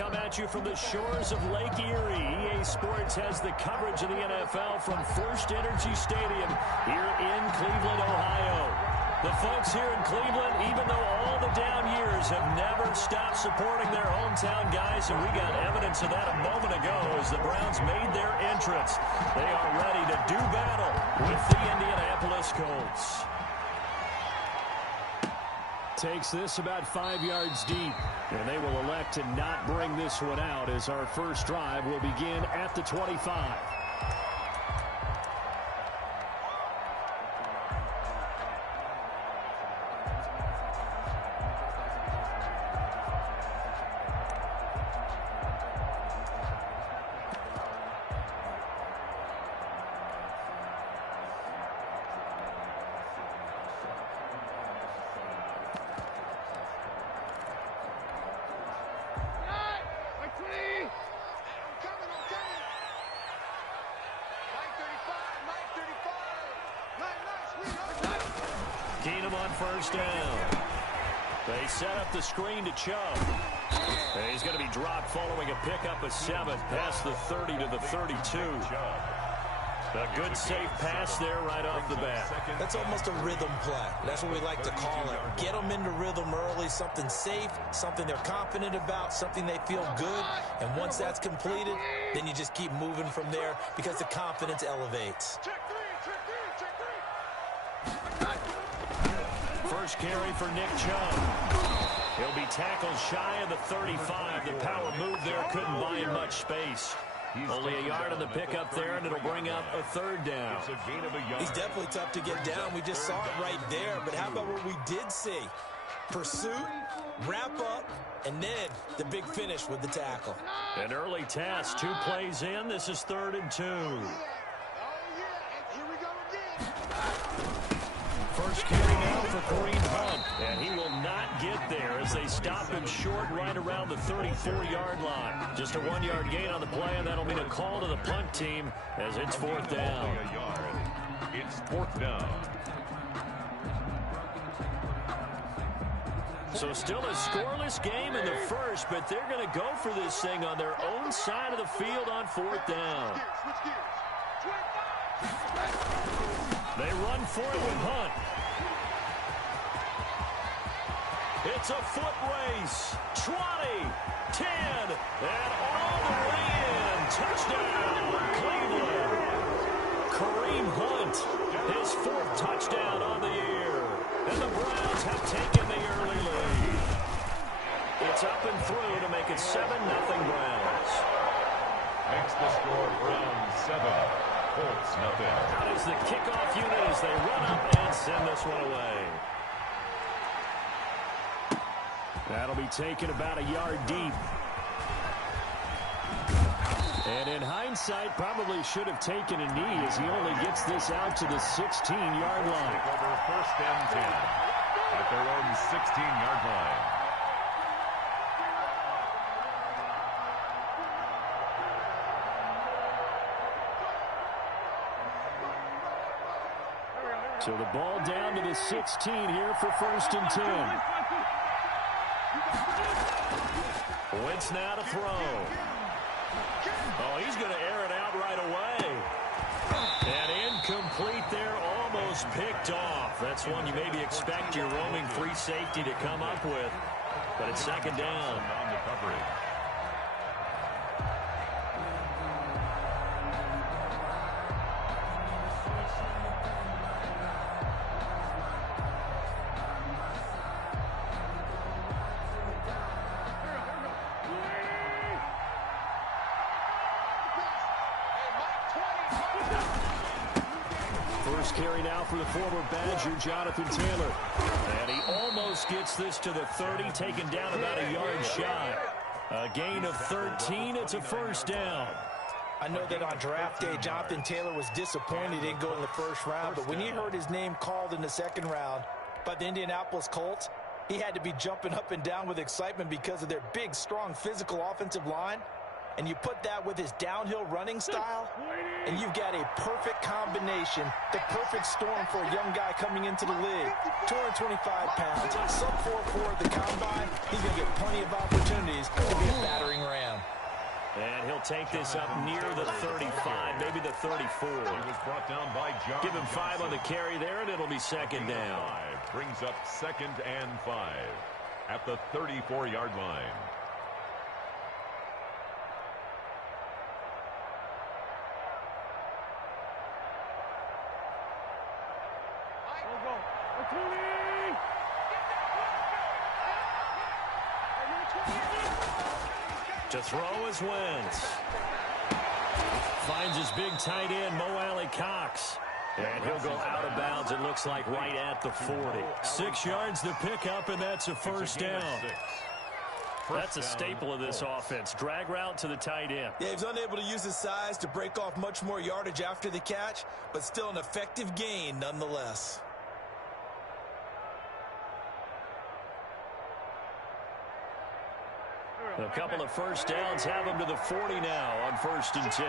come at you from the shores of Lake Erie. EA Sports has the coverage of the NFL from First Energy Stadium here in Cleveland, Ohio. The folks here in Cleveland, even though all the down years, have never stopped supporting their hometown guys, and we got evidence of that a moment ago as the Browns made their entrance. They are ready to do battle with the Indianapolis Colts. Takes this about 5 yards deep, and they will elect to not bring this one out as our first drive will begin at the 25. First down. They set up the screen to Chubb. He's going to be dropped following a pickup of 7 past the 30 to the 32. A good safe pass there right off the bat. That's almost a rhythm play. That's what we like to call it. Get them into rhythm early, something safe, something they're confident about, something they feel good. And once that's completed, then you just keep moving from there because the confidence elevates. First carry for Nick Chubb. He'll be tackled shy of the 35. The power move there couldn't buy him much space. Only a yard on the pickup there, and it'll bring up a third down. He's definitely tough to get down. We just saw it right there. But how about what we did see? Pursuit, wrap up, and then the big finish with the tackle. An early task. 2 plays in. This is 3rd and 2. First carry now for Kareem Hunt, and he will not get there as they stop him short right around the 34-yard line. Just a 1-yard gain on the play, and that'll mean a call to the punt team as it's 4th down. It's 4th down. So still a scoreless game in the first, but they're going to go for this thing on their own side of the field on 4th down. They run for it with Hunt. It's a foot race. 20, 10, and all the way in. Touchdown, Cleveland. Kareem Hunt, his 4th touchdown on the year. And the Browns have taken the early lead. It's up and through to make it 7-0 Browns. Makes the score Browns 7. Colts nothing. That is the kickoff unit as they run up and send this one away. That'll be taken about a yard deep. And in hindsight, probably should have taken a knee as he only gets this out to the 16-yard line. Take over 1st and 10 at their own 16-yard line. So the ball down to the 16 here for 1st and 10. Wentz now to throw. Oh, he's going to air it out right away. And incomplete there, almost picked off. That's one you maybe expect your roaming free safety to come up with. But it's 2nd down. On the coverage. First carry now for the former Badger, Jonathan Taylor. And he almost gets this to the 30, taken down about a yard shy. A gain of 13. It's a 1st down. I know that on draft day, Jonathan Taylor was disappointed he didn't go in the 1st round, but when he heard his name called in the 2nd round by the Indianapolis Colts, he had to be jumping up and down with excitement because of their big, strong, physical offensive line. and you put that with his downhill running style, and you've got a perfect combination, the perfect storm for a young guy coming into the league. 225 pounds, sub 4.4 at the combine. He's going to get plenty of opportunities to be a battering ram. And he'll take this up near the 35, maybe the 34. He was brought down by John. Give him 5 on the carry there, and it'll be second down. Brings up 2nd and 5 at the 34-yard line. To throw is Wentz. Finds his big tight end, Mo Alley Cox. And he'll go out of bounds, it looks like, right at the 40. 6 yards to pick up, and that's a first down. That's a staple of this offense. Drag route to the tight end. Yeah, he's unable to use his size to break off much more yardage after the catch, but still an effective gain nonetheless. A couple of first downs have him to the 40 now on 1st and 10.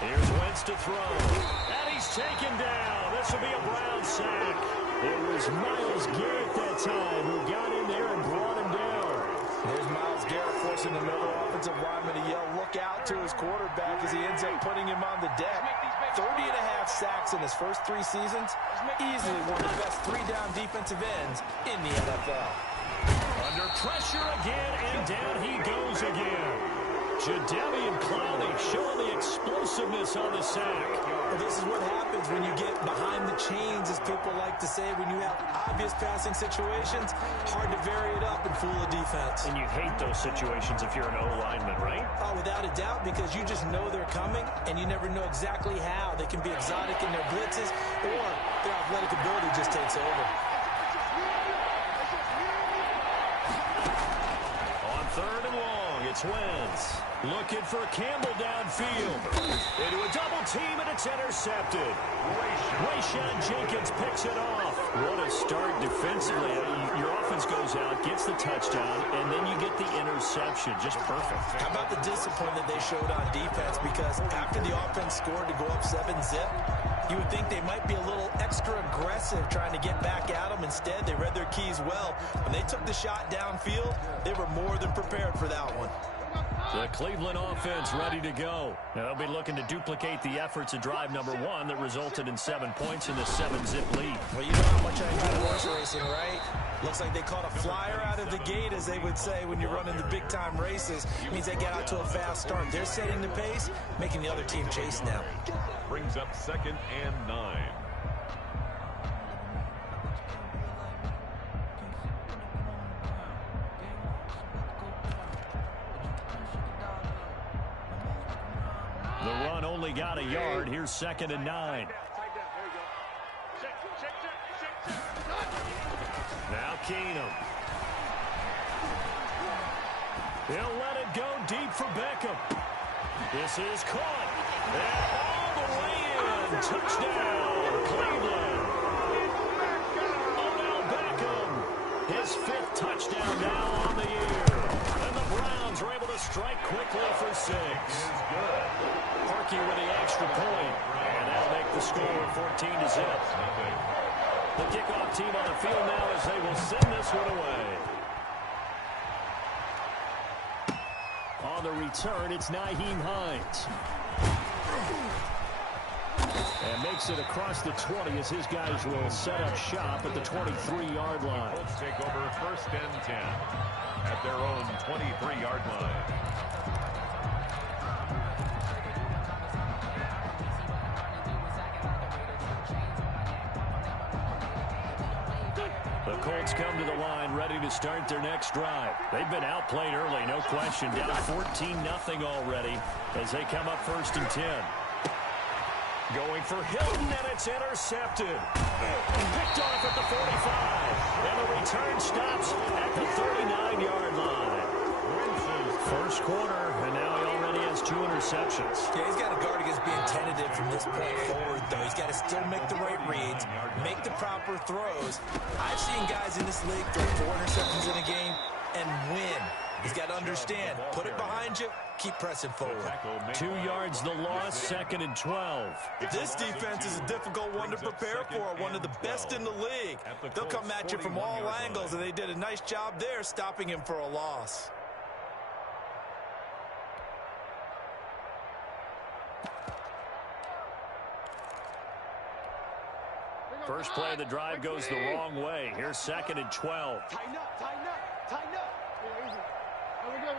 Here's Wentz to throw. And he's taken down. This will be a Brown sack. It was Myles Garrett that time who got in there and brought him down. There's Myles Garrett forcing another offensive lineman to yell, look out, to his quarterback as he ends up putting him on the deck. 30.5 sacks in his first 3 seasons. Easily one of the best 3-down defensive ends in the NFL. Under pressure again, and down he goes again. Jadeveon Clowney showing the explosiveness on the sack. Well, this is what happens when you get behind the chains, as people like to say. When you have obvious passing situations, hard to vary it up and fool the defense. And you hate those situations if you're an O-lineman, right? Oh, without a doubt, because you just know they're coming, and you never know exactly how. They can be exotic in their blitzes, or their athletic ability just takes over. On 3rd and long, it's Wentz. Looking for Campbell downfield. Into a double team, and it's intercepted. Rayshon Jenkins picks it off. What a start defensively. Your offense goes out, gets the touchdown, and then you get the interception. Just perfect. How about the discipline that they showed on defense? Because after the offense scored to go up 7-zip, you would think they might be a little extra aggressive trying to get back at them. Instead, they read their keys well. When they took the shot downfield, they were more than prepared for that one. The Cleveland offense ready to go. Now they'll be looking to duplicate the efforts of drive number 1 that resulted in 7 points in the 7-zip lead. Well, you know how much I enjoy horse racing, right? Looks like they caught a flyer out of the gate, as they would say when you're running the big-time races. It means they get out to a fast start. They're setting the pace, making the other team chase now. Brings up 2nd and 9. The run only got a yard. Here's 2nd and 9. Now Keenum. He'll let it go deep for Beckham. This is caught. And all the way in. Touchdown, Cleveland. Odell Beckham. His 5th touchdown now on the year. And the Browns are able to strike quickly for 6. Harkey with the extra point. And that'll make the score 14-zip. The kickoff team on the field now as they will send this one away. On the return, it's Nyheim Hines. And makes it across the 20 as his guys will set up shop at the 23-yard line. Colts take over 1st and 10 at their own 23-yard line. The Colts come to the line ready to start their next drive. They've been outplayed early, no question. Down 14-0 already as they come up 1st and 10. Going for Hilton, and it's intercepted. Picked off at the 45. And the return stops at the 39-yard line. First quarter, and now he already has 2 interceptions. Yeah, he's got to guard against being tentative from this point forward, though. He's got to still make the right reads, make the proper throws. I've seen guys in this league throw 4 interceptions in a game and win. He's got to understand, put it behind you, keep pressing forward. 2 yards the loss, 2nd and 12. This defense is a difficult one to prepare for, one of the best in the league. They'll come at you from all angles, and they did a nice job there stopping him for a loss. First play of the drive goes the wrong way. Here's 2nd and 12. Tighten up, tighten up, tighten up. We're good.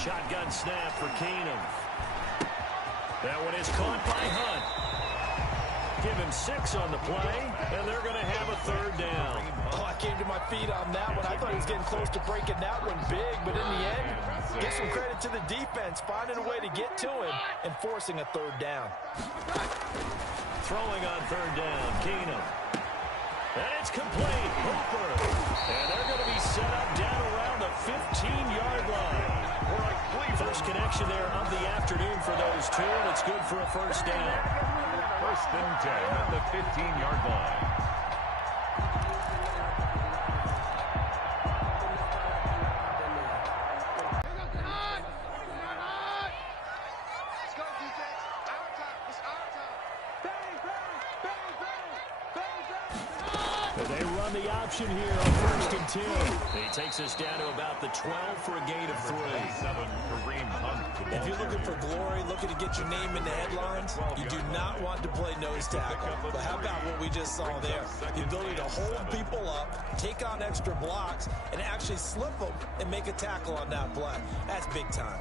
Shotgun snap for Keenum. That one is caught by Hunt. Give him 6 on the play, and they're going to have a 3rd down. Oh, I came to my feet on that one. I thought he was getting close to breaking that one big, but in the end, give some credit to the defense, finding a way to get to him and forcing a 3rd down. Throwing on 3rd down, Keenum. And it's complete. Hooper. And they're going to be set up down around the 15-yard line. First connection there of the afternoon for those two, and it's good for a 1st down. 1st and 10 at the 15-yard line. They run the option here on 1st and 10. He takes us down to about the 12 for a gain of 3. 7, Kareem Hunt. If you're looking for glory, looking to get your name in the headlines, you do not want to play nose tackle. But how about what we just saw there? The ability to hold people up, take on extra blocks, and actually slip them and make a tackle on that play. That's big time.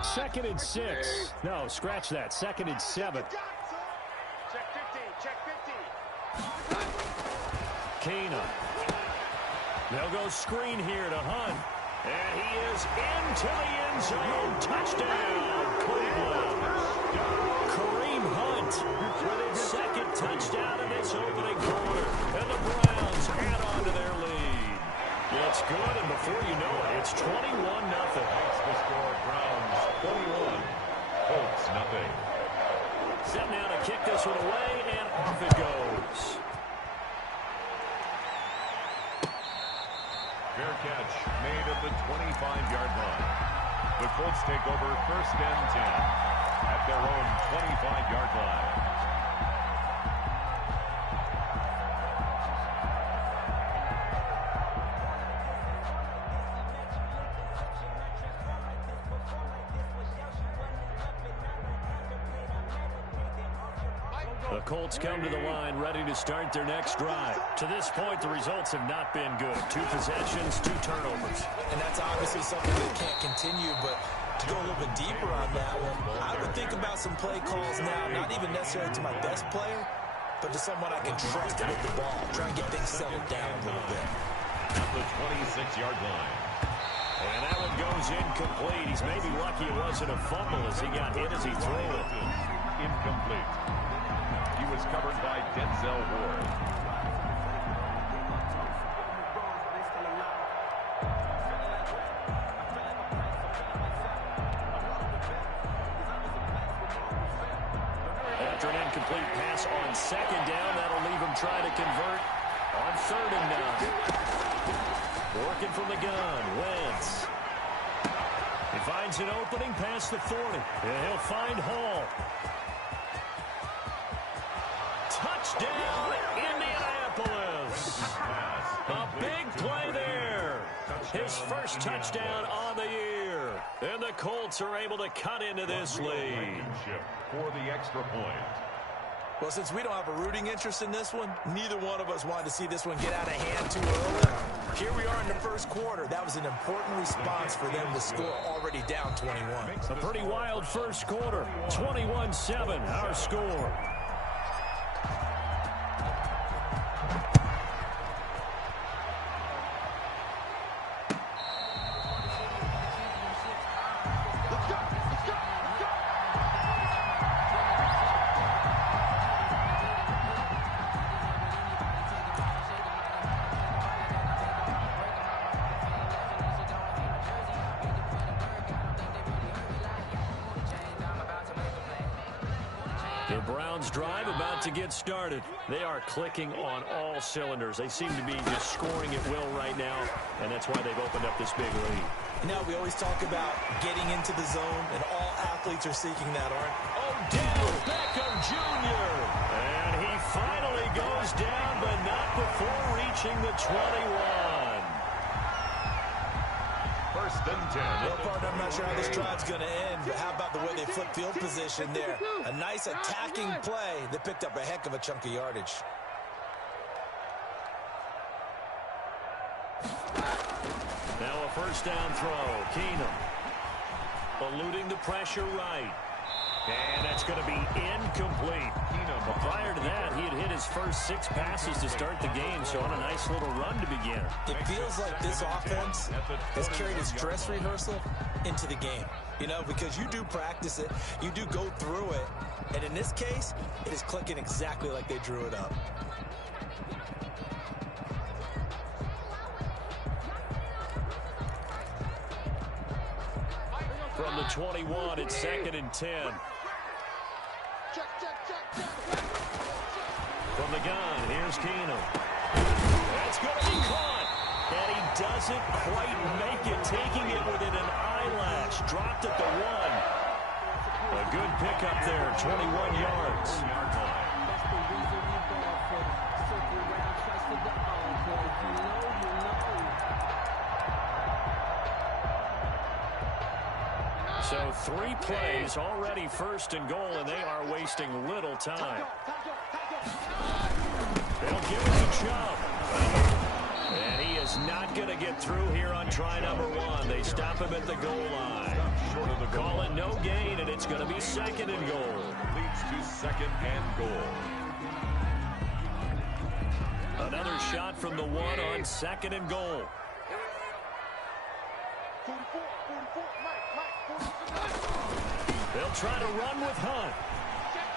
2nd and 6. No, scratch that. 2nd and 7. Check 15, check 15. Keenum. They'll go screen here to Hunt. And he is into the end zone. Touchdown, Cleveland. Kareem Hunt with his 2nd touchdown in this opening quarter. And the Browns add on to their lead. It's good, and before you know it, it's 21-0. That's the score. Browns 21, Colts nothing. Set now to kick this one away, and off it goes. Fair catch made at the 25-yard line. The Colts take over 1st and 10 at their own 25-yard line. The Colts come to the line ready to start their next drive. To this point, the results have not been good. 2 possessions, 2 turnovers. And that's obviously something that can't continue, but to go a little bit deeper on that one, I would think about some play calls now, not even necessarily to my best player, but to someone I can trust with the ball. Try and get things settled down a little bit. At the 26-yard line. And that one goes incomplete. He's maybe lucky it wasn't a fumble as he got hit as he threw it. Incomplete. He was covered by Denzel Ward. After an incomplete pass on 2nd down, that'll leave him trying to convert on 3rd and 9. Working from the gun, Wentz. He finds an opening past the 40. And he'll find Hall. Touchdown, Indianapolis. A big play there. His first touchdown on the year. And the Colts are able to cut into this lead. For the extra point. Well, since we don't have a rooting interest in this one, neither one of us wanted to see this one get out of hand too early. Here we are in the 1st quarter. That was an important response for them to score already down 21. A pretty wild 1st quarter. 21-7, our score. Browns drive about to get started. They are clicking on all cylinders. They seem to be just scoring at will right now, and that's why they've opened up this big lead. Now we always talk about getting into the zone, and all athletes are seeking that, aren't? Odell Beckham Jr. And he finally goes down, but not before reaching the 21. First and 10. Well, partner, I'm not sure how this drive's going to end, but how about the way they flip field position there? A nice attacking play that picked up a heck of a chunk of yardage. Now a first down throw. Keenum eluding the pressure right. And that's going to be incomplete. Prior to that, he had hit his first 6 passes to start the game, so on a nice little run to begin. It feels like this offense has carried its dress rehearsal into the game. You know, because you do practice it, you do go through it, and in this case, it is clicking exactly like they drew it up. From the 21, it's 2nd and 10. From the gun, here's Keenum. That's going to be caught. And he doesn't quite make it, taking it within an eyelash. Dropped at the 1. A good pickup there, 21 yards. So 3 plays, already 1st and goal, and they are wasting little time. They'll give it to Chubb. And he is not going to get through here on try number 1. They stop him at the goal line. Call it no gain, and it's going to be 2nd and goal. Leads to 2nd and goal. Another shot from the 1 on 2nd and goal. They'll try to run with Hunt.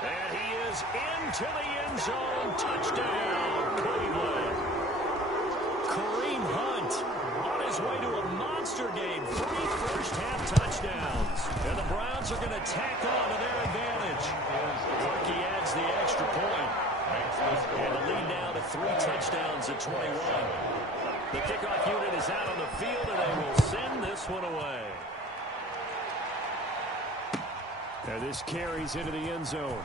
And he is into the end zone. Touchdown, Cleveland. Kareem Hunt on his way to a monster game. 3 first-half touchdowns. And the Browns are going to tack on to their advantage. He adds the extra point. And the lead now to 3 touchdowns at 21. The kickoff unit is out on the field, and they will send this one away. And this carries into the end zone.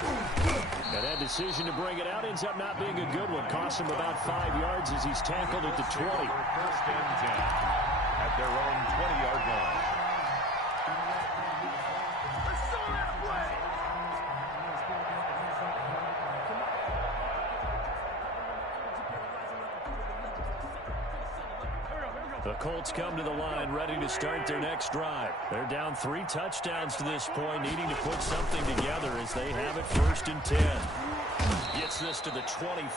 And that decision to bring it out ends up not being a good one. Costs him about 5 yards as he's tackled at the 20. First and 10 at their own 20-yard line. The Colts come to the line ready to start their next drive. They're down 3 touchdowns to this point, needing to put something together as they have it 1st and 10. Gets this to the 24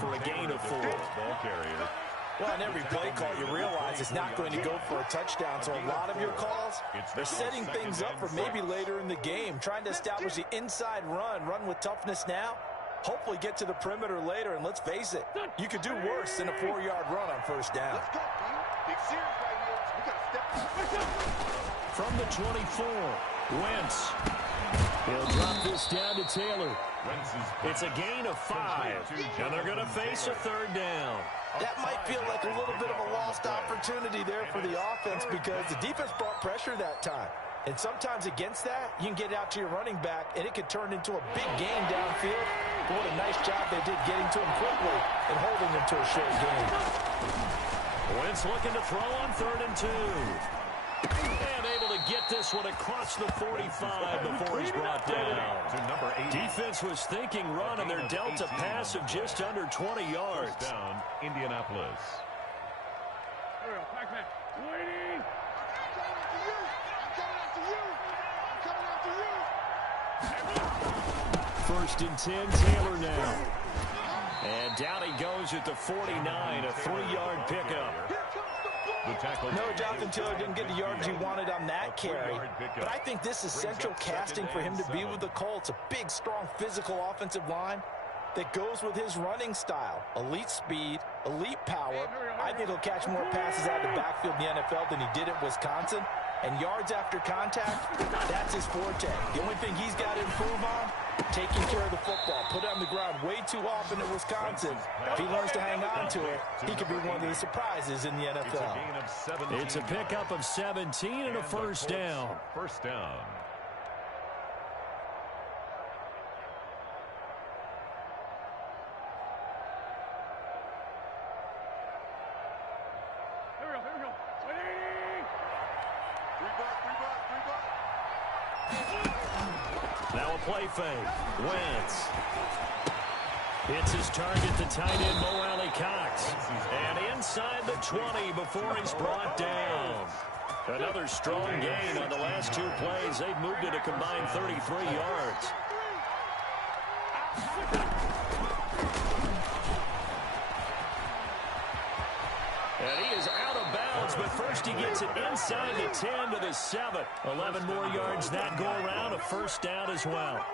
for a gain of 4. Ball carrier. Well, in every play call, you realize it's not going to go for a touchdown, so a lot of your calls, they're setting things up for maybe later in the game, trying to establish the inside run with toughness now, hopefully get to the perimeter later, and let's face it, you could do worse than a 4-yard run on 1st down. From the 24, Wentz. He'll drop this down to Taylor. It's a gain of 5, and they're going to face a 3rd down. That might feel like a little bit of a lost opportunity there for the offense because the defense brought pressure that time. And sometimes against that, you can get out to your running back, and it could turn into a big gain downfield. But what a nice job they did getting to him quickly and holding him to a short gain. Wentz looking to throw on 3rd and 2. And able to get this one across the 45 before he's brought down. To number 8. Defense was thinking run, and they're dealt a pass of just under 20 yards. First down, Indianapolis. Waiting. First and 10, Taylor now. And down he goes at the 49, a 3-yard pickup. No doubt that Taylor didn't get the yards he wanted on that carry. But I think this is central casting for him to be with the Colts. A big, strong, physical offensive line that goes with his running style. Elite speed, elite power. I think he'll catch more passes out of the backfield in the NFL than he did at Wisconsin. And yards after contact, that's his forte. The only thing he's got to improve on, taking care of the football. Put it on the ground way too often at Wisconsin. If he learns to hang on to it, he could be one of the surprises in the NFL. It's a pickup of 17 and a first down. First down. Now a play fake. Wentz. Hits his target to tight end Mo Alley Cox. And inside the 20 before he's brought down. Another strong gain on the last two plays. They've moved it a combined 33 yards. And he is out of bounds, but first he gets it inside the 10 to the 7. 11 more yards that go around, a first down as well.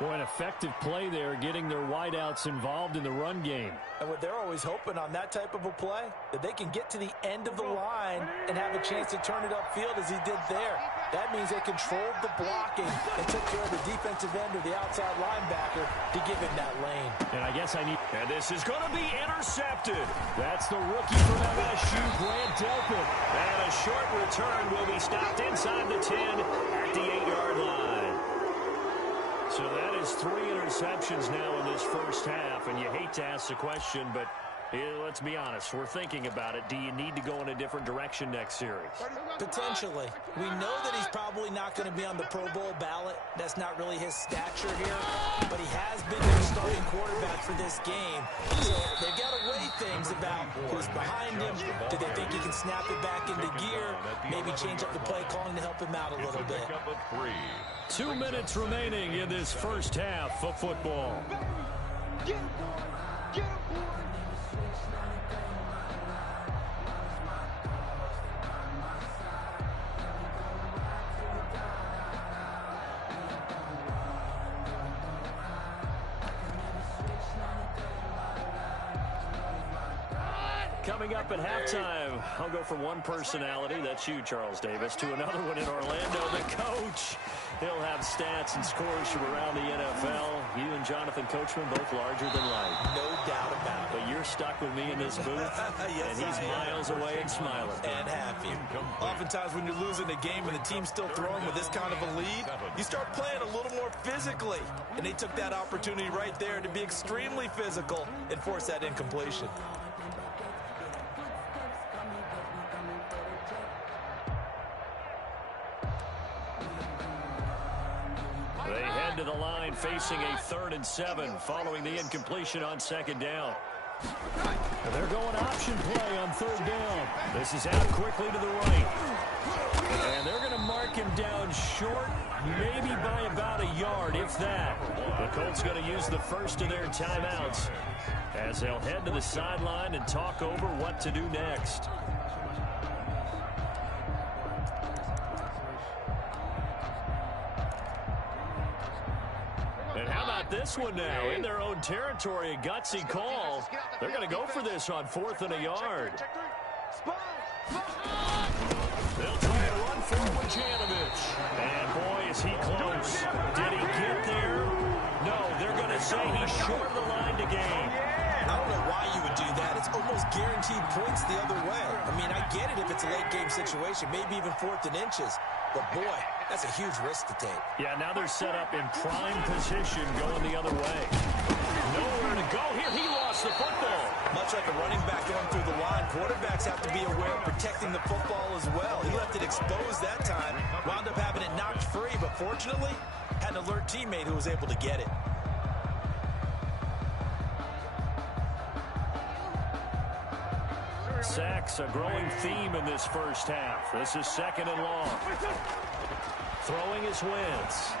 Boy, an effective play there, getting their wideouts involved in the run game. And what they're always hoping on that type of a play, that they can get to the end of the line and have a chance to turn it upfield as he did there. That means they controlled the blocking and took care of the defensive end or the outside linebacker to give him that lane. And I guess and this is going to be intercepted. That's the rookie from LSU, Grant Delpit. And a short return will be stopped inside the 10 at the 8-yard line. So that is 3 interceptions now in this first half, and you hate to ask the question, but let's be honest, we're thinking about it. Do you need to go in a different direction next series? Potentially. We know that he's probably not going to be on the Pro Bowl ballot. That's not really his stature here, but he has been their starting quarterback for this game. So they've got to weigh things about who's behind him. Do they think he can snap it back into gear? Maybe change up the play calling to help him out a little bit. 2 minutes remaining in this first half of football. Get him, boy. Coming up at halftime, I'll go from one personality, that's you, Charles Davis, to another one in Orlando, the coach. He'll have stats and scores from around the NFL. You and Jonathan Coachman, both larger than life. No doubt about it. But you're stuck with me in this booth, yes, and he's miles away and smiling. And happy. Oftentimes when you're losing a game and the team's still throwing with this kind of a lead, you start playing a little more physically. And they took that opportunity right there to be extremely physical and force that incompletion. They head to the line facing a 3rd and 7 following the incompletion on 2nd down. And they're going option play on 3rd down. This is out quickly to the right. And they're going to mark him down short, maybe by about a yard, if that. The Colts going to use the first of their timeouts as they'll head to the sideline and talk over what to do next. And how about this one now? In their own territory, a gutsy call. They're going to go for this on 4th and a yard. They'll try to run forward Janovich. And boy, is he close. Did he get there? No, they're going to say he's short of the line to gain. I don't know why you would do that. It's almost guaranteed points the other way. I mean, I get it if it's a late game situation, maybe even 4th and inches. But boy, that's a huge risk to take. Yeah, now they're set up in prime position going the other way. Nowhere to go here. He lost the football. Much like a running back going through the line, quarterbacks have to be aware of protecting the football as well. He left it exposed that time, wound up having it knocked free, but fortunately, had an alert teammate who was able to get it. Sacks, a growing theme in this first half. This is 2nd and long. Throwing his Wentz.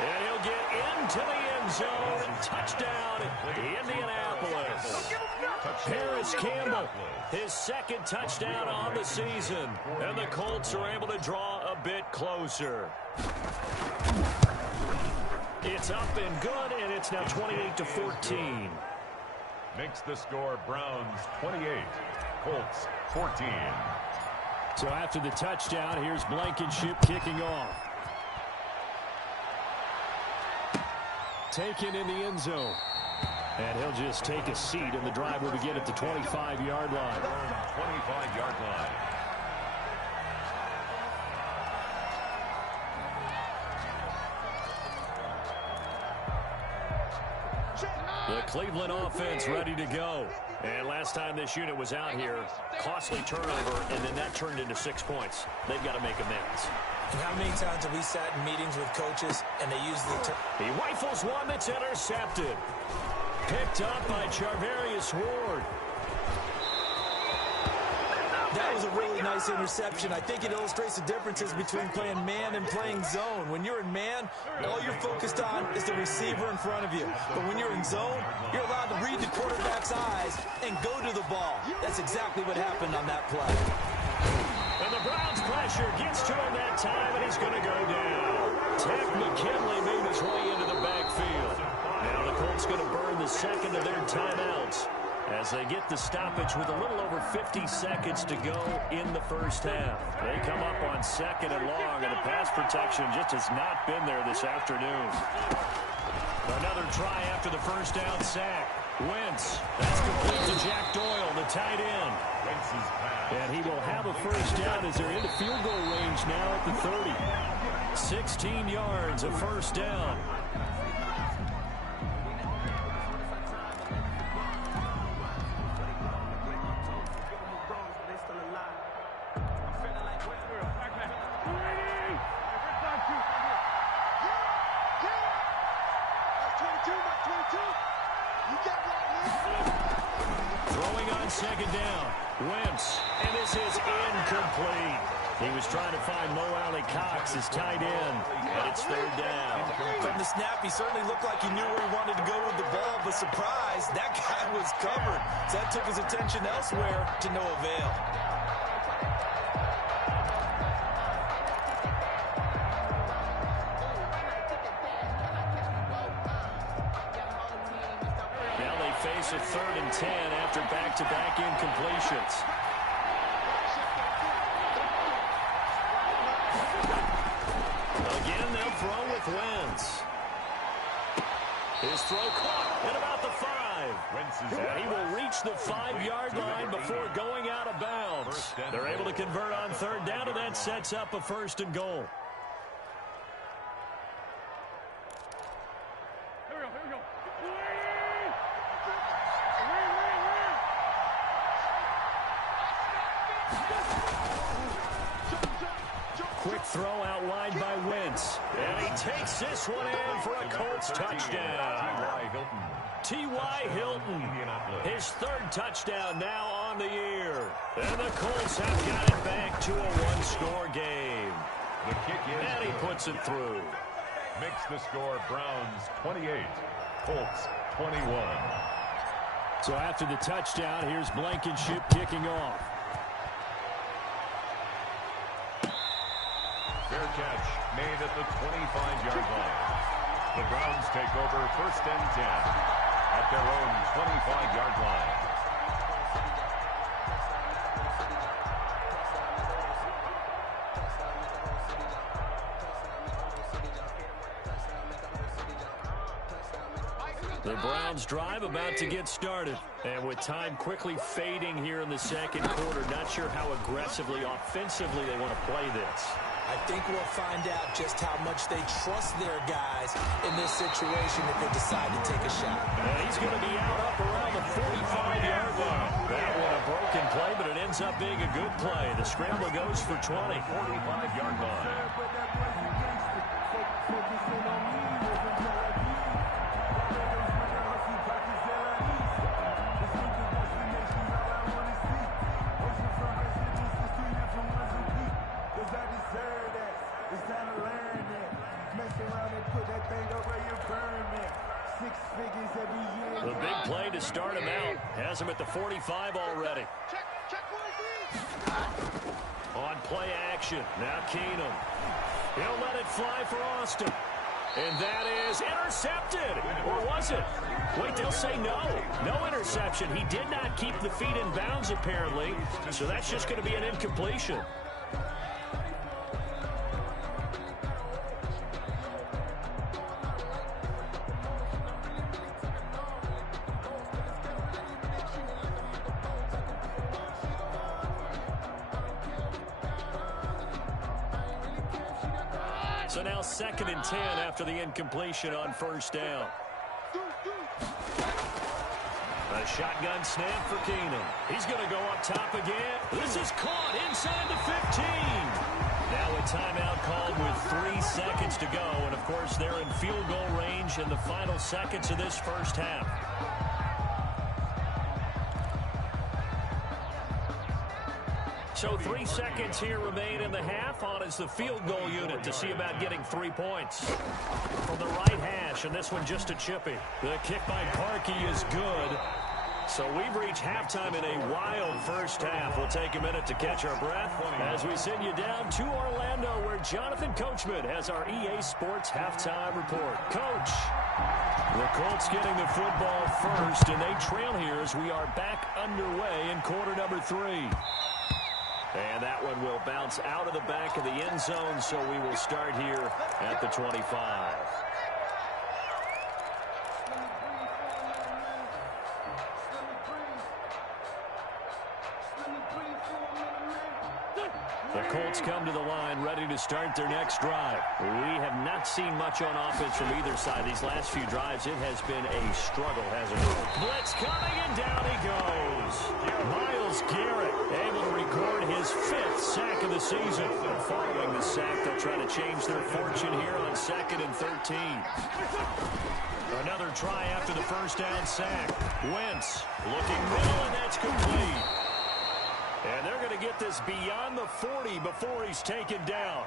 And he'll get into the end zone. Touchdown, Indianapolis. Harris Campbell, his 2nd touchdown on the season. And the Colts are able to draw a bit closer. It's up and good, and it's now 28-14. Makes the score Browns 28, Colts 14. So after the touchdown, here's Blankenship kicking off. Taken in the end zone. And he'll just take a seat, and the drive will begin at the 25-yard line. 25-yard line. The Cleveland offense ready to go. And last time this unit was out here, costly turnover, and then that turned into 6 points. They've got to make amends. And how many times have we sat in meetings with coaches and they use the term? He rifles one that's intercepted. Picked up by Charvarius Ward. That was a really nice interception. I think it illustrates the differences between playing man and playing zone. When you're in man, all you're focused on is the receiver in front of you. But when you're in zone, you're allowed to read the quarterback's eyes and go to the ball. That's exactly what happened on that play. And the Browns pressure gets to him that time, and he's going to go down. Ted McKinley made his way into the backfield. Now the Colts going to burn the second of their timeouts as they get the stoppage with a little over 50 seconds to go in the first half. They come up on second and long, and the pass protection just has not been there this afternoon. Another try after the first down sack. Wentz. That's complete to Jack Doyle, the tight end. And he will have a first down as they're into field goal range now at the 30. 16 yards, a first down. Throwing on second down. Wentz, and this is incomplete. He was trying to find Mo Alley-Cox, his tight end, and it's third down. From the snap, he certainly looked like he knew where he wanted to go with the ball, but surprise, that guy was covered. So that took his attention elsewhere to no avail. Now they face a 3rd and 10 after back-to-back incompletions. Again, they'll throw with Wentz. His throw caught at about the 5. And he will reach the 5-yard line before going out of bounds. They're able to convert on third down, and that sets up a 1st and goal. Quick throw out wide by Wentz. And he takes this one in for a Colts touchdown. T.Y. Hilton, his 3rd touchdown now on the year. And the Colts have got it back to a 1-score game. The kick is and he puts it through. Makes the score Browns 28, Colts 21. So after the touchdown, here's Blankenship kicking off. Fair catch made at the 25-yard line. The Browns take over 1st and 10 at their own 25-yard line. The Browns drive about to get started. And with time quickly fading here in the second quarter, not sure how aggressively, offensively they want to play this. I think we'll find out just how much they trust their guys in this situation if they decide to take a shot. And he's going to be out up around the 45-yard line. That one a broken play, but it ends up being a good play. The scramble goes for 20. 45-yard line. The big play to start him out has him at the 45 already. On play action, now Keenum. He'll let it fly for Austin. And that is intercepted. Or was it? Wait, they'll say no. No interception. He did not keep the feet in bounds, apparently. So that's just going to be an incompletion. So now 2nd and 10 after the incompletion on first down. A shotgun snap for Keenum. He's going to go up top again. This is caught inside the 15. Now a timeout called with 3 seconds to go. And, of course, they're in field goal range in the final seconds of this first half. So 3 seconds here remain in the half. On is the field goal unit to see about getting 3 points. From the right hash, and this one just a chippy. The kick by Parkey is good. So we've reached halftime in a wild first half. We'll take a minute to catch our breath as we send you down to Orlando, where Jonathan Coachman has our EA Sports halftime report. Coach. The Colts getting the football first, and they trail here as we are back underway in quarter number 3. And that one will bounce out of the back of the end zone, so we will start here at the 25. The Colts come to the line ready to start their next drive. We have not seen much on offense from either side. These last few drives, it has been a struggle, hasn't it? Blitz coming, and down he goes. Myles Garrett able to record his 5th sack of the season. And following the sack, they'll try to change their fortune here on 2nd and 13. Another try after the first down sack. Wentz looking middle, and that's complete. And they're going to get this beyond the 40 before he's taken down.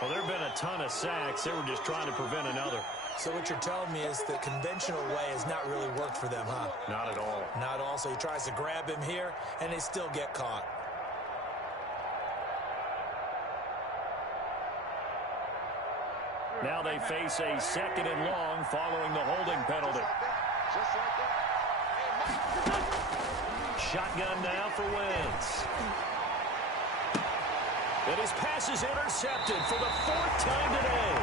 Well, there have been a ton of sacks. They were just trying to prevent another. So what you're telling me is the conventional way has not really worked for them, huh? Not at all. Not at all. So he tries to grab him here, and they still get caught. Now they face a 2nd and long following the holding penalty. Just like that. Shotgun now for Wentz. And his pass is intercepted for the 4th time today.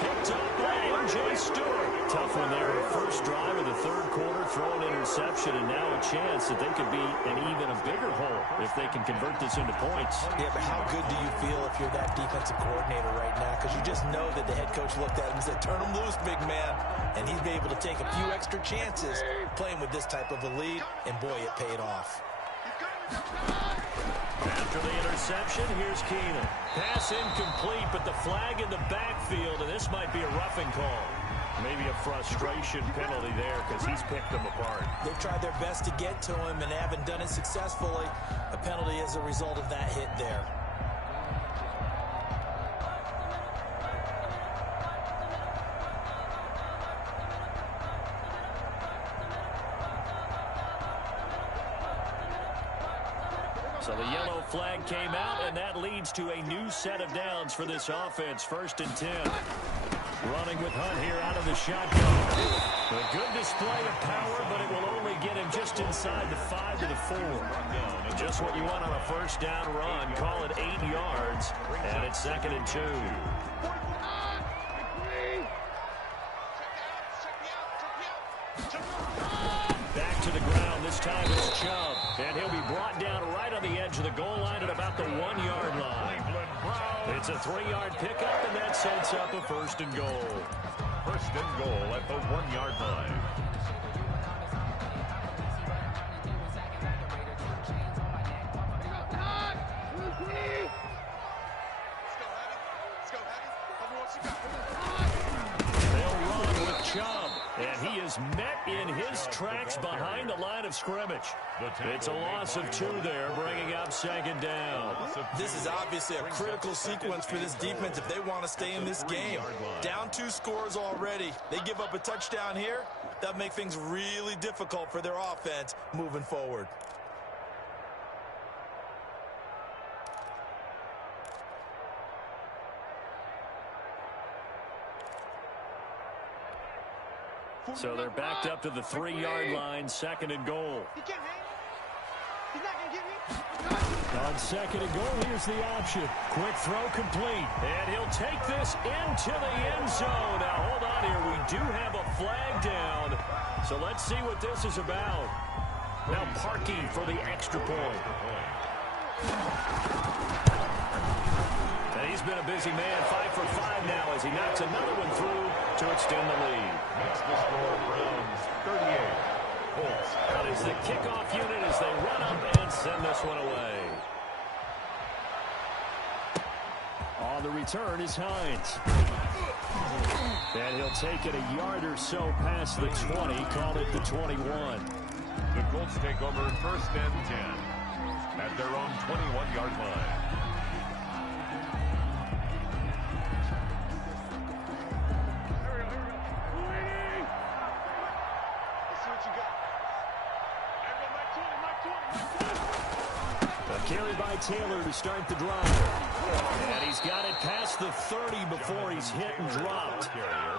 Picked up by M.J. Stewart. Tough one there. First drive of the 3rd quarter, throw an interception, and now a chance that they could be in even a bigger hole if they can convert this into points. Yeah, but how good do you feel if you're that defensive coordinator right now? Because you just know that the head coach looked at him and said, turn him loose, big man. And he's been able to take a few extra chances playing with this type of a lead, and boy, it paid off. After the interception, here's Keenum. Pass incomplete, but the flag in the backfield, and this might be a roughing call. Maybe a frustration penalty there because he's picked them apart. They've tried their best to get to him and haven't done it successfully. A penalty as a result of that hit there. So the yellow flag came out, and that leads to a new set of downs for this offense. 1st and 10. Running with Hunt here out of the shotgun. A good display of power, but it will only get him just inside the 5 to the 4. Just what you want on a first down run. Call it 8 yards, and it's 2nd and 2. Back to the ground. This time it's Chubb. And he'll be brought down right on the edge of the goal line at about the 1-yard line. It's a 3-yard pickup, and that sets up a 1st and goal. 1st and goal at the 1-yard line. They'll run with Chubb, and he is met in his tracks behind the line of scrimmage. It's a loss of 2 there, bringing up 2nd down. This is obviously a critical sequence for this defense if they want to stay in this game. Down 2 scores already. They give up a touchdown here. That'll make things really difficult for their offense moving forward. So they're backed up to the 3-yard line, 2nd and goal. He can't hang. He's not going to get me. On 2nd and goal, here's the option. Quick throw complete. And he'll take this into the end zone. Now, hold on here. We do have a flag down. So let's see what this is about. Now Parkey for the extra point. And He's been a busy man, 5 for 5 now as he knocks another one through to extend the lead. Makes the score Browns 38. Colts. Out is the kickoff unit as they run up and send this one away. On the return is Hines. And he'll take it a yard or so past the 20, call it the 21. The Colts take over first and 10 at their own 21-yard line. Carried by Taylor to start the drive. And he's got it past the 30 before he's hit and dropped.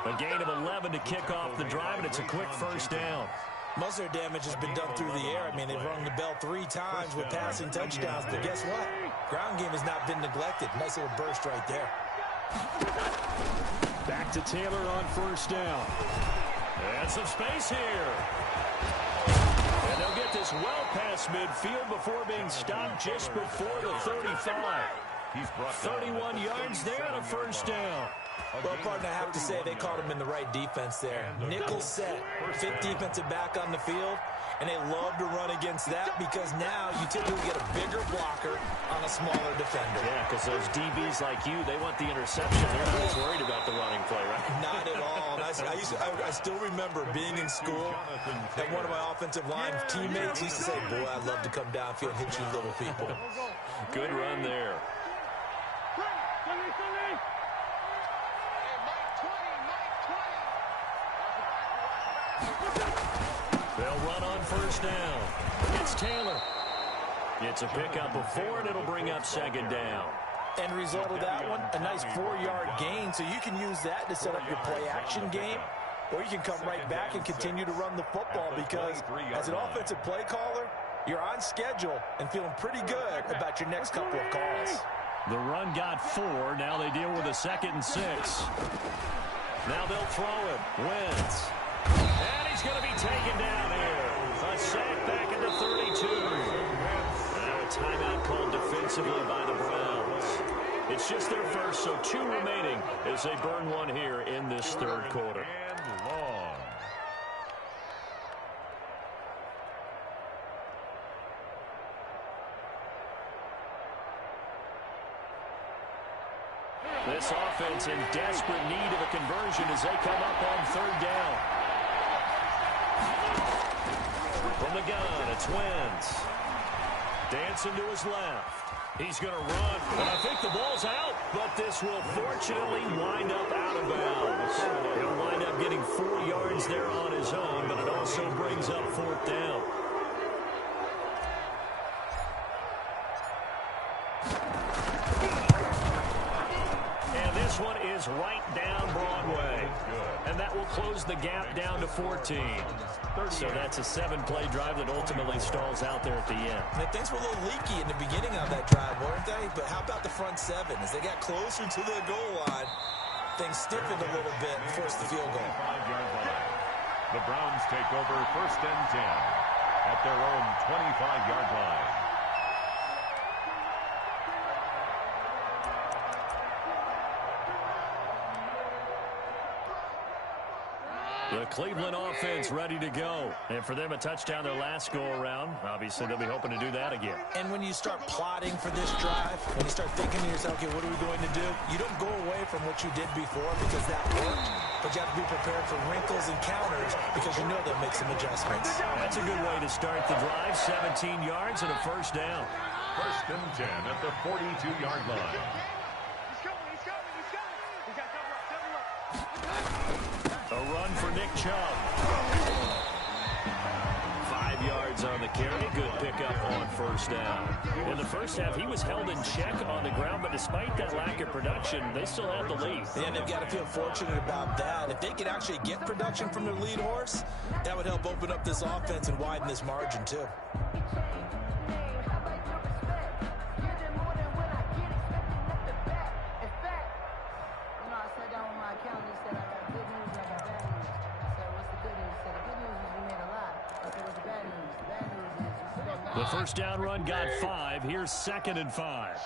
A gain of 11 to kick off the drive, and it's a quick first down. Most of their damage has been done through the air. I mean, they've rung the bell 3 times with passing touchdowns, but guess what? Ground game has not been neglected. Nice little burst right there. Back to Taylor on first down. And some space here. And they'll get this well past midfield before being stopped just before the 35. 31 yards there and a first down. Well, partner, I have to say they caught him in the right defense there. Nickel set, 5th defensive back on the field, and they love to run against that because now you typically get a bigger blocker on a smaller defender. Yeah, because those DBs like you, they want the interception. They're not as worried about the running play, right? Not at all. And I still remember being in school, and one of my offensive line teammates used to say, boy, I'd love to come downfield and hit you little people. Good run there. They'll run on first down. It's Taylor. It's a pickup of 4, and it'll bring up second down. End result of that one, a nice 4-yard gain, so you can use that to set up your play-action game, or you can come right back and continue to run the football because as an offensive play caller, you're on schedule and feeling pretty good about your next couple of calls. The run got 4. Now they deal with a 2nd and 6. Now they'll throw it. Wentz. And he's going to be taken down here. A sack back into 32. Now a timeout called defensively by the Browns. It's just their first, so 2 remaining as they burn one here in this third quarter. And long. This offense in desperate need of a conversion as they come up on third down. From the gun, it's Wentz. Dancing to his left. He's going to run, and I think the ball's out, but this will fortunately wind up out of bounds. He'll wind up getting 4 yards there on his own, but it also brings up 4th down. This one is right down Broadway, and that will close the gap down to 14. So that's a 7-play drive that ultimately stalls out there at the end. And things were a little leaky in the beginning of that drive, weren't they? But how about the front 7? As they got closer to the goal line, things stiffened a little bit and forced the field goal. The Browns take over first and 10 at their own 25-yard line. The Cleveland offense ready to go. And for them, a touchdown their last go-around. Obviously, they'll be hoping to do that again. And when you start plotting for this drive, when you start thinking to yourself, okay, what are we going to do? You don't go away from what you did before because that worked, but you have to be prepared for wrinkles and counters because you know they'll make some adjustments. That's a good way to start the drive. 17 yards and a first down. First and 10 at the 42-yard line. A run for Nick Chubb. 5 yards on the carry. Good pickup on first down. In the first half, he was held in check on the ground, but despite that lack of production, they still have the lead. And they've got to feel fortunate about that. If they could actually get production from their lead horse, that would help open up this offense and widen this margin, too. The first down run got 5. Here's 2nd and 5.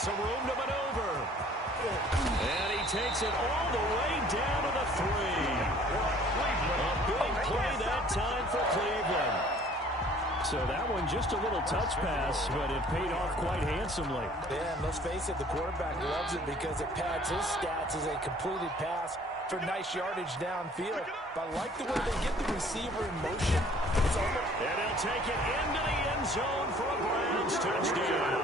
got some room to maneuver. And he takes it all the way down to the 3. A big play that time for Cleveland. So that one just a little touch pass, but it paid off quite handsomely. Yeah, and let's face it, the quarterback loves it because it pads his stats as a completed pass for nice yardage downfield. But I like the way they get the receiver in motion. And he'll take it into the end zone for a Browns touchdown.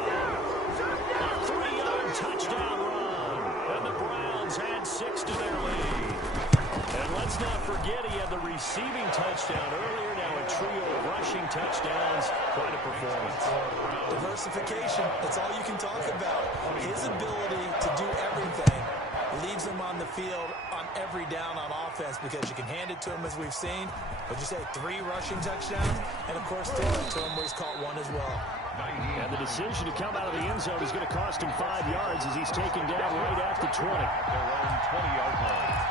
A 3-yard touchdown run. And the Browns add 6 to their lead. And let's not forget he had the receiving touchdown earlier. Now a trio of rushing touchdowns. Quite a performance. Diversification. That's all you can talk about. His ability to do everything leaves him on the field on every down on offense because you can hand it to him as we've seen. Would you say 3 rushing touchdowns? And, of course, throw it to him where he's caught 1 as well. And the decision to come out of the end zone is going to cost him 5 yards as he's taken down right at the 20. At their own 20-yard line.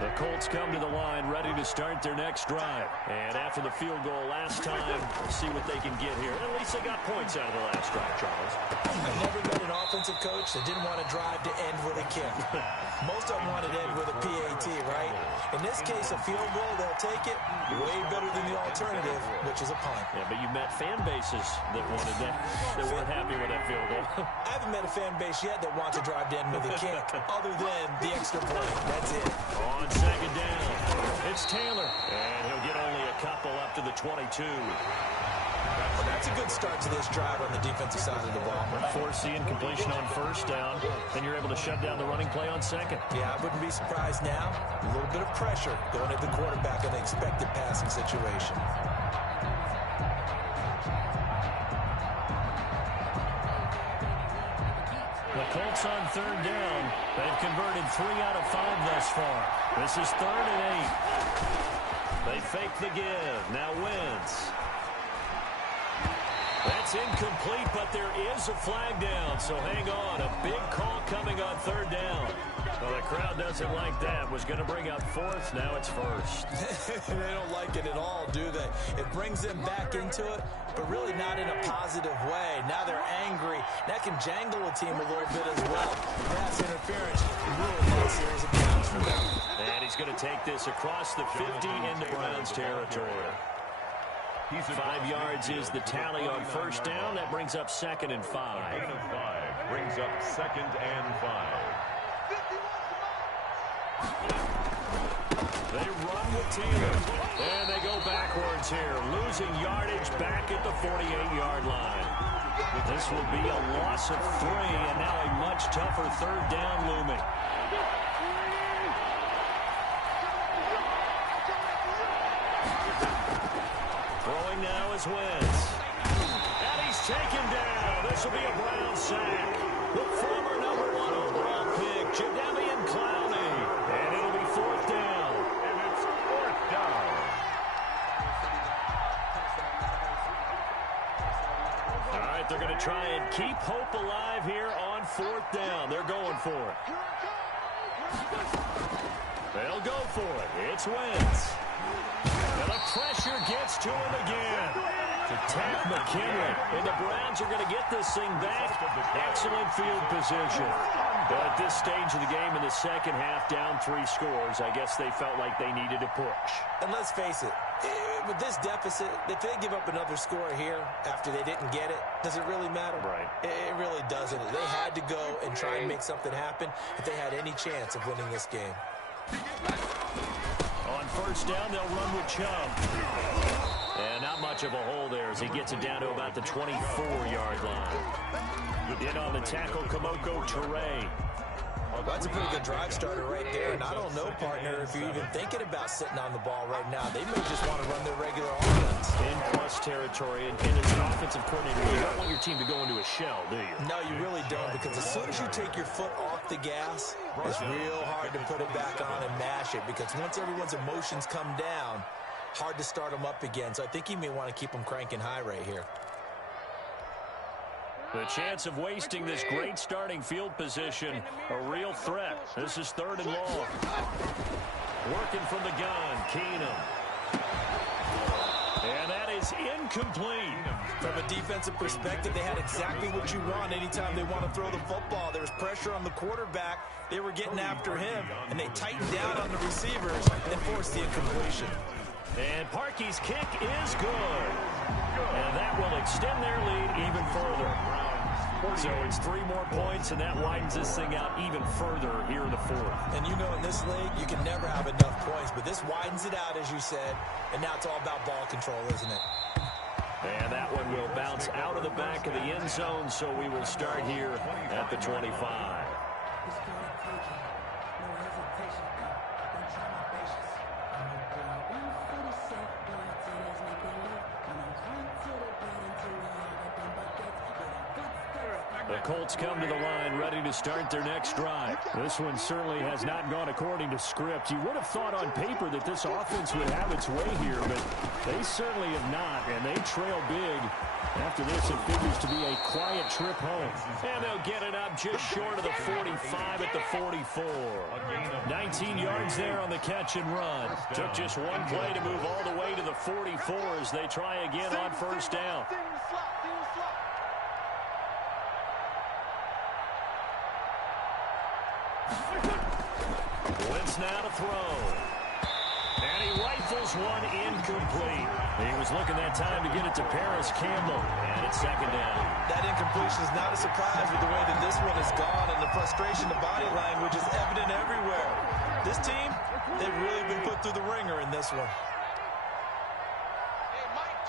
The Colts come to the line ready to start their next drive. And after the field goal last time, we'll see what they can get here. At least they got points out of the last drive, Charles. I've never met an offensive coach that didn't want to drive to end with a kick. Most of them wanted to end with a PAT, right? In this case, a field goal, they'll take it way better than the alternative, which is a punt. Yeah, but you met fan bases that wanted that, that weren't happy with that field goal. I haven't met a fan base yet that wants to drive to end with a kick, other than the extra point. That's it. On second down, it's Taylor. And he'll get only a couple up to the 22. Well, that's a good start to this drive on the defensive side of the ball. Force the incompletion on first down, then you're able to shut down the running play on second. Yeah, I wouldn't be surprised now. A little bit of pressure going at the quarterback in an expected passing situation. The Colts on third down. They've converted 3 out of 5 thus far. This is 3rd and 8. They fake the give. Now Wentz. That's incomplete, but there is a flag down, so hang on. A big call coming on 3rd down. Well, the crowd doesn't like that. Was going to bring up 4th. Now it's 1st. They don't like it at all, do they? It brings them back into it, but really not in a positive way. Now they're angry. That can jangle a team a little bit as well. Pass interference, really not a series of downs for them. And he's going to take this across the 50 into Browns territory. 5 yards is the tally on first down. That brings up 2nd and 5. 8 of 5 brings up 2nd and 5. They run with Taylor, and they go backwards here, losing yardage back at the 48-yard line. This will be a loss of 3, and now a much tougher 3rd down looming. Throwing now is Wentz. And he's taken down. This will be a Brown sack. The former #1 overall pick, Jadeveon Clowney. And it'll be 4th down. And it's 4th down. All right, they're going to try and keep hope alive here on 4th down. They're going for it. They'll go for it. It's Wentz. And the pressure gets to him again. To tap McKinley. And the Browns are going to get this thing back. Excellent field position. But at this stage of the game in the second half, down 3 scores, I guess they felt like they needed to push. And let's face it, with this deficit, if they give up another score here after they didn't get it, does it really matter? Right. It really doesn't. They had to go and try and make something happen if they had any chance of winning this game. On first down, they'll run with Chubb. And not much of a hole there as he gets it down to about the 24-yard line. In on the tackle, Kamoko Toure. Well, that's a pretty good drive starter right there. And I don't know, partner, if you're even thinking about sitting on the ball right now. They may just want to run their regular offense. In plus territory. And as an offensive coordinator, you don't want your team to go into a shell, do you? No, you really don't, because as soon as you take your foot off the gas, it's real hard to put it back on and mash it, because once everyone's emotions come down, hard to start them up again. So I think you may want to keep them cranking high right here. The chance of wasting this great starting field position, a real threat. This is 3rd and long. Working from the gun, Keenum. And that is incomplete. From a defensive perspective, they had exactly what you want anytime they want to throw the football. There was pressure on the quarterback. They were getting after him, and they tightened down on the receivers and forced the incompletion. And Parkey's kick is good. And that will extend their lead even further. So it's 3 more points, and that widens this thing out even further here in the 4th. And you know, in this league, you can never have enough points, but this widens it out, as you said, and now it's all about ball control, isn't it? And that one will bounce out of the back of the end zone, so we will start here at the 25. The Colts come to the line ready to start their next drive. This one certainly has not gone according to script. You would have thought on paper that this offense would have its way here, but they certainly have not, and they trail big. After this, it figures to be a quiet trip home. And they'll get it up just short of the 45 at the 44. 19 yards there on the catch and run. Took just one play to move all the way to the 44 as they try again on 1st down. Wentz now to throw. And he rifles one incomplete. He was looking that time to get it to Paris Campbell. And it's 2nd down. That incompletion is not a surprise with the way that this one has gone, and the frustration, the body language is evident everywhere. This team, they've really been put through the ringer in this one. Hey, Mike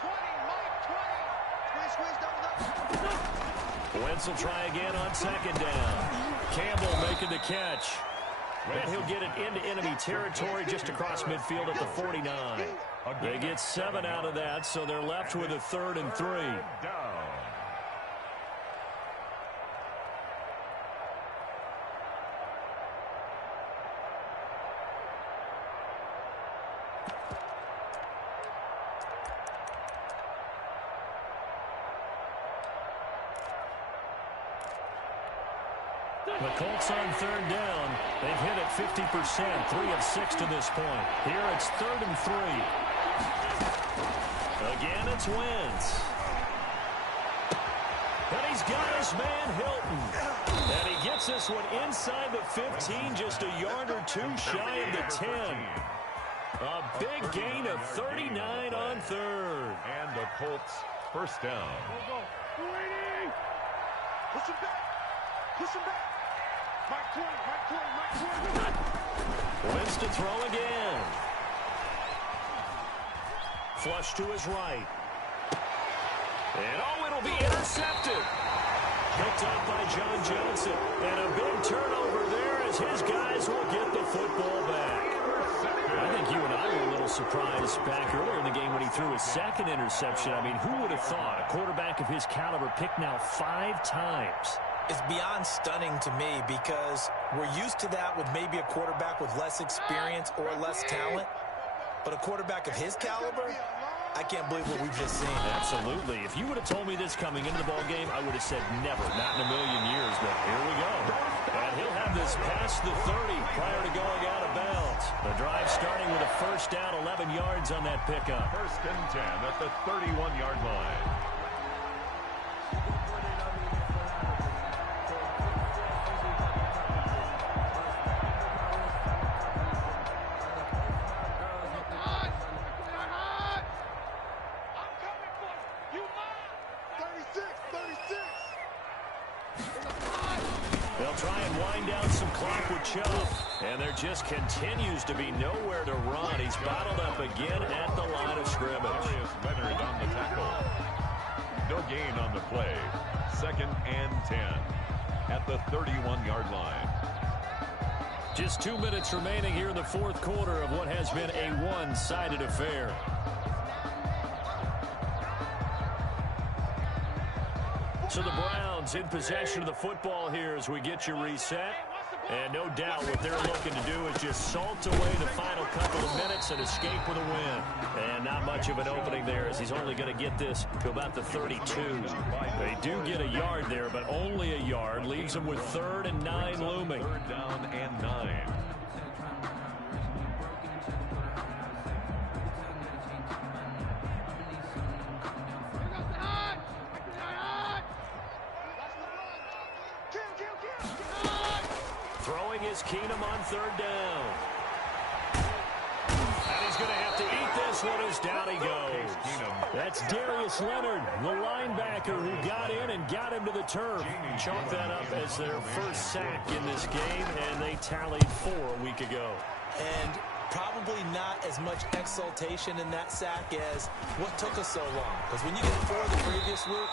20. Wentz will try again on 2nd down. Campbell making the catch. And he'll get it into enemy territory just across midfield at the 49. They get 7 out of that, so they're left with a 3rd and 3. The Colts on 3rd down. They've hit it 50%, 3 of 6 to this point. Here it's 3rd and 3. Again, it's Wentz. And he's got his man Hilton. And he gets this one inside the 15, just a yard or 2 shy of the 10. A big gain of 39 on 3rd. And the Colts 1st down. Push him back. Push him back. Mike 20. Wentz to throw again. Flush to his right. And it'll be intercepted. Picked up by John Johnson. And a big turnover there as his guys will get the football back. I think you and I were a little surprised back earlier in the game when he threw his 2nd interception. I mean, who would have thought a quarterback of his caliber picked now 5 times? It's beyond stunning to me because we're used to that with maybe a quarterback with less experience or less talent. But a quarterback of his caliber, I can't believe what we've just seen. Absolutely. If you would have told me this coming into the ballgame, I would have said never, not in a million years. But here we go. And he'll have this past the 30 prior to going out of bounds. The drive starting with a 1st down, 11 yards on that pickup. 1st and 10 at the 31-yard line. They'll try and wind down some clock with Chubb. And there just continues to be nowhere to run. He's bottled up again at the line of scrimmage. Leonard on the tackle. No gain on the play. 2nd and 10 at the 31-yard line. Just 2 minutes remaining here in the 4th quarter of what has been a one-sided affair. So the Browns in possession of the football here as we get you reset. And no doubt what they're looking to do is just salt away the final couple of minutes and escape with a win. And not much of an opening there as he's only going to get this to about the 32. They do get a yard there, but only a yard. Leaves them with 3rd and 9 looming. 3rd down and 9. Throwing is Keenum on 3rd down. And he's going to have to eat this one as down he goes. That's Darius Leonard, the linebacker who got in and got him to the turf. Chalk that up as their first sack in this game, and they tallied 4 a week ago. And probably not as much exultation in that sack as what took us so long. Because when you get 4 the previous week,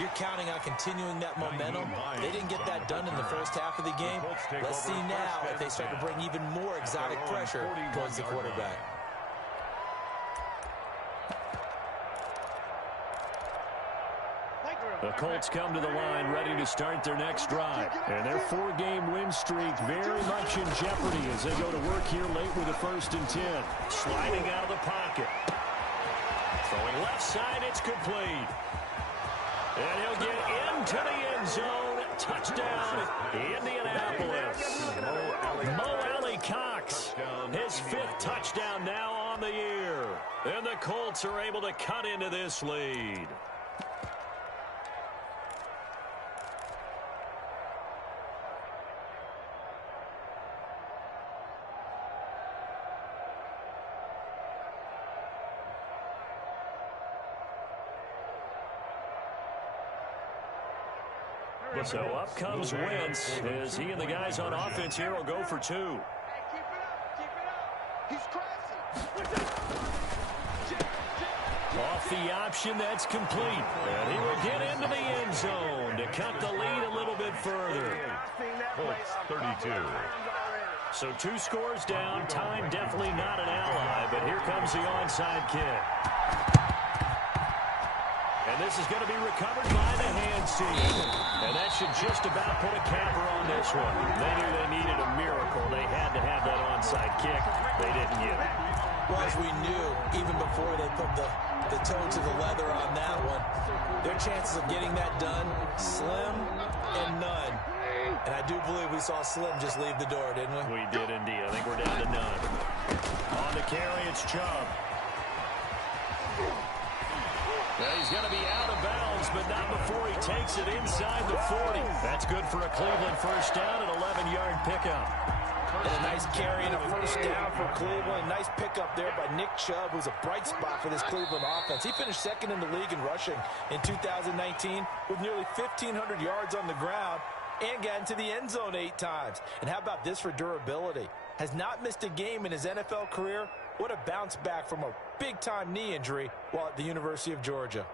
you're counting on continuing that momentum. They didn't get that done in the first half of the game. Let's see now if they start to bring even more exotic pressure towards the quarterback. The Colts come to the line ready to start their next drive. And their 4-game win streak very much in jeopardy as they go to work here late with a 1st and 10. Sliding out of the pocket. Throwing left side, it's complete. And he'll get into the end zone. Touchdown, Indianapolis. Mo Alley Cox, his 5th touchdown now on the year. And the Colts are able to cut into this lead. So up comes Wentz as he and the guys on offense here will go for 2. Keep it up. He's crazy. Off the option, that's complete. And he will get into the end zone to cut the lead a little bit further. Colts 32. So 2 scores down. Time definitely not an ally, but here comes the onside kick. And this is going to be recovered by the hands team. And that should just about put a capper on this one. They knew they needed a miracle. They had to have that onside kick. They didn't get it. Well, as we knew, even before they put the toe to the leather on that one, their chances of getting that done, slim and none. And I do believe we saw Slim just leave the door, didn't we? We did indeed. I think we're down to none. On the carry, it's Chubb. Well, he's going to be out of bounds, but not before he takes it inside the 40. That's good for a Cleveland first down, an 11-yard pickup. And a nice carry and a first down for Cleveland. Nice pickup there by Nick Chubb, who's a bright spot for this Cleveland offense. He finished 2nd in the league in rushing in 2019 with nearly 1,500 yards on the ground and got into the end zone 8 times. And how about this for durability? Has not missed a game in his NFL career. What a bounce back from a big-time knee injury while at the University of Georgia.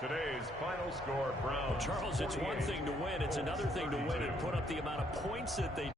Today's final score, Browns. Charles, it's one thing to win. It's another thing to win and put up the amount of points that they